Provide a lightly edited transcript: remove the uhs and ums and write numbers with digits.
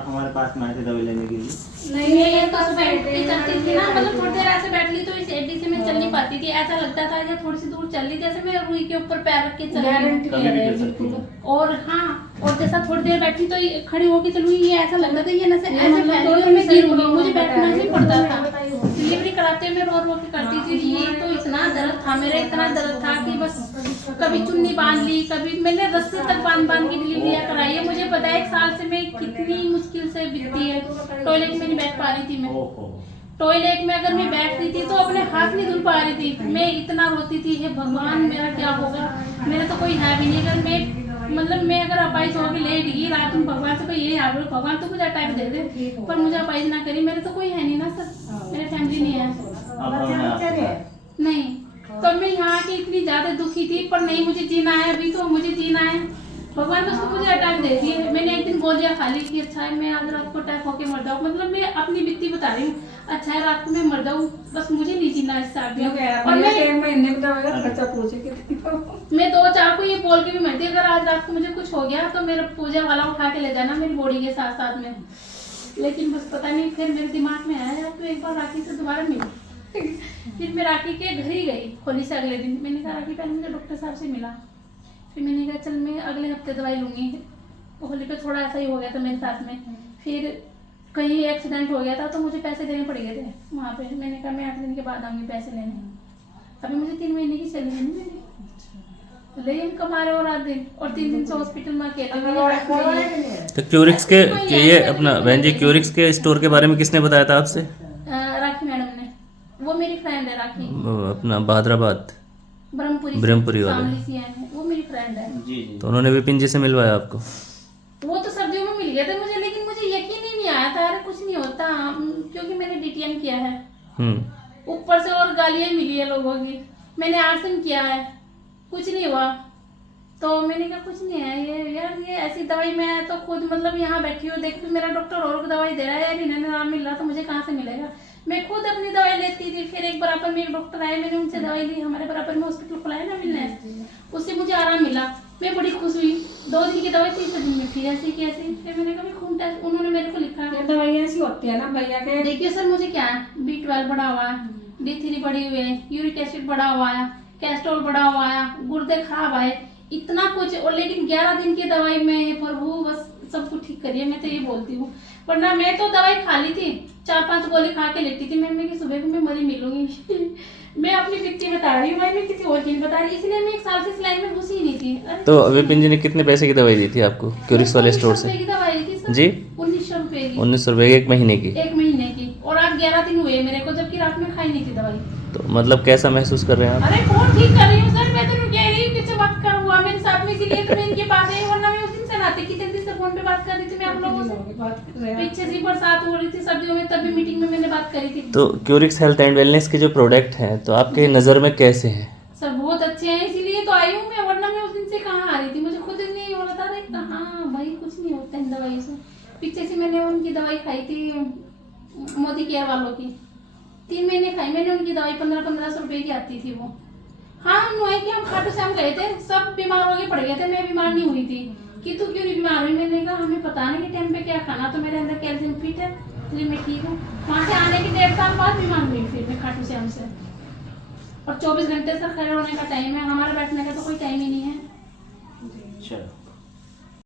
आप हमारे पास में आए थे दवाई लेने के लिए? नहीं ये तो बैठती चलती थी ना, मतलब थोड़ी देर ऐसे बैठ ली तो इस एडी से मैं चल नहीं पाती थी, ऐसा लगता था या थोड़ी सी दूर चल ली जैसे मैं रुई के ऊपर पैर रख के चल रही हूँ। और हाँ, और जैसा थोड़ी देर बैठी तो खड़ी होके चलूंगी, ये ऐसा लगता था ये नसें ऐसे फैली और मैं गिरूंगी, मुझे बैठना ही पड़ता था। डिलीवरी कराते मैं रो रो के करती थी, ये तो इतना दर्द था मेरा, इतना दर्द था कि बस कभी चुन्नी बांध ली, कभी मैंने रस्सी तक बांध के डिलीवरियां कराई है। मुझे पता है 1 साल से मैं कितनी मुश्किल से बीतती है। टॉयलेट में नहीं बैठ पा रही थी मैं, टॉयलेट में अगर मैं बैठ रही थी तो अपने हाथ नहीं धुल पा रही थी, मैं इतना रोती थी, हे भगवान मेरा क्या होगा, मेरा तो कोई है भी नहीं। अगर मैं मतलब मैं अगर अपाइज होकर लेट गई रात में, भगवान से ये हाल, भगवान तो मुझे अटैक दे दे पर मुझे अपाइज ना करी, मेरे तो कोई है नहीं ना सर, मेरे फैमिली नहीं है नहीं। तो मैं यहाँ की इतनी ज्यादा दुखी थी, पर नहीं मुझे जीना है, अभी तो मुझे जीना है। भगवान ने उसको मुझे अटैक दे दिए। मैंने एक दिन गोलियां खा ली कि अच्छा है मैं आज रात को अटैक होके मर जाऊँ, मतलब मैं अपनी बीती बता रही हूँ, अच्छा है रात को मैं मर जाऊँ, बस मुझे नहीं जीना इससे आगे। और मैं 1 महीने का खर्चा पूछे मैं 2-4 को ये बोल के भी मरती, अगर आज रात को मुझे कुछ हो गया तो मेरा पूजा वाला उठा के ले जाना मेरी बॉडी के साथ साथ में। लेकिन बस पता नहीं फिर मेरे दिमाग में आया यार तो एक बार राखी से दोबारा मिली। फिर मैं राखी के घर ही गई होली से अगले दिन। मैंने कहा राखी पहले मुझे डॉक्टर साहब से मिला, फिर मैंने कहा चल मैं अगले हफ्ते दवाई लूंगी। होली पे थोड़ा ऐसा ही हो गया था मेरे साथ में, फिर कहीं एक्सीडेंट हो गया था तो मुझे पैसे देने पड़ गए थे वहाँ पे। मैंने कहा मैं 8 दिन के बाद आऊंगी पैसे लेने। अभी मुझे 3 महीने की सैलरी नहीं मिली, लेकिन कमा रहे हो रात दिन, और 3 दिन से हॉस्पिटल में अकेले। तो क्यूरिक्स के ये अपना बहन जी, क्यूरिक्स के स्टोर के बारे में किसने बताया था आपसे? राखी मैडम ने, वो मेरी फ्रेंड है राखी, अपना बहादुराबाद ब्रह्मपुरी वाले, वो मेरी फ्रेंड है। जी। तो उन्होंने विपिन जी से मिलवाया आपको? वो तो सर्दियों में मिल गए थे मुझे, लेकिन मुझे यकीन ही नहीं आया था अरे कुछ नहीं होता, क्योंकि मैंने डीटीएम किया है ऊपर से और गालियां मिली है लोगों की। मैंने आसन किया है, कुछ नहीं हुआ। तो मैंने कहा कुछ नहीं है ये यार, ये ऐसी दवाई मैं तो खुद मतलब यहाँ बैठी हूँ, देख मेरा डॉक्टर और दवाई दे रहा है यार, इन्हें आराम मिल रहा तो मुझे कहाँ से मिलेगा। मैं खुद अपनी दवाई लेती थी। फिर एक बराबर में एक डॉक्टर आए, मैंने उनसे दवाई ली, हमारे बराबर में हॉस्पिटल खुला है ना मिलने, उससे मुझे आराम मिला, मैं बड़ी खुश हुई। 2 दिन की दवाई 3 दिन में फिर ऐसी की ऐसी। फिर मैंने कहा खून टेस्ट, उन्होंने मेरे को लिखा दवाई ऐसी होती है ना भैया के, देखिए सर मुझे क्या है, B12 बढ़ा हुआ है, D3 बढ़ी हुई है, यूरिक एसिड बढ़ा हुआ है, कैस्ट्रोल बढ़ा हुआ है, गुर्दे खराब है, इतना कुछ। और लेकिन 11 दिन की दवाई में प्रभु बस सब कुछ ठीक करिए, मैं तो ये बोलती हूँ। वरना मैं तो दवाई खा ली थी, 4-5 गोली खा के लेटी थी मैं कि सुबह को मैं मरी मिलूंगी। मैं अपनी पिक्चर बता रही हूँ भाई, मैं किसी और की नहीं बता रही, इसलिए मैं 1 साल से इस लाइन में घुसी ही नहीं थी। तो विपिन जी ने कितने पैसे की दवाई दी थी आपको क्यूरिक्स वाले स्टोर से? 1900 रुपए की दवाई थी सर। जी 1900 रुपए की। 1900 रुपये 1 महीने की? 1 महीने की। और आज 11 दिन हुए मेरे को, जबकि रात में खाई नहीं थी दवाई। तो मतलब कैसा महसूस कर रहे हैं आप? अरे कौन ठीक कर रही हूँ सर, मैं तो कह रही हूँ किसी बात का हुआ मेरे साथ में, इसीलिए तो मैं इनके पास आई, वरना मैं उस दिन से नाते की जल्दी से फोन पे बात कर रही थी मैं आप लोगों से। पीछे से बरसात हो रही थी सर्दियों में, तभी मीटिंग में मैंने बात करी थी। तो क्यूरिक्स हेल्थ एंड वेलनेस के जो प्रोडक्ट हैं तो आपके नज़र में कैसे हैं? सर बहुत अच्छे हैं, इसीलिए तो आई हूँ मैं, वरना मैं उस दिन से कहाँ आ रही थी, मुझे खुद नहीं हो रहा था। अरे कहाँ भाई कुछ नहीं होता इन दवाई से। पीछे से मैंने उनकी दवाई खाई थी मोदी केयर वालों की, 3 महीने खाई मैंने उनकी दवाई, 1500 रुपए की आती थी वो। हाँ है कि हम खाटू श्याम गए थे, सब बीमार हो के पड़ गए थे, मैं बीमार नहीं हुई थी। कि तू क्यों नहीं बीमार हुई? मैंने कहा हमें पता नहीं कि टाइम पे क्या खाना, तो मेरे अंदर कैल्शियम फिट है इसलिए मैं ठीक हूँ। वहाँ से आने के 1.5 साल बाद बीमार हुई फिर मैं खाटू श्याम से। और 24 घंटे सर खड़े होने का टाइम है, हमारा बैठने का तो कोई टाइम ही नहीं है। चलो।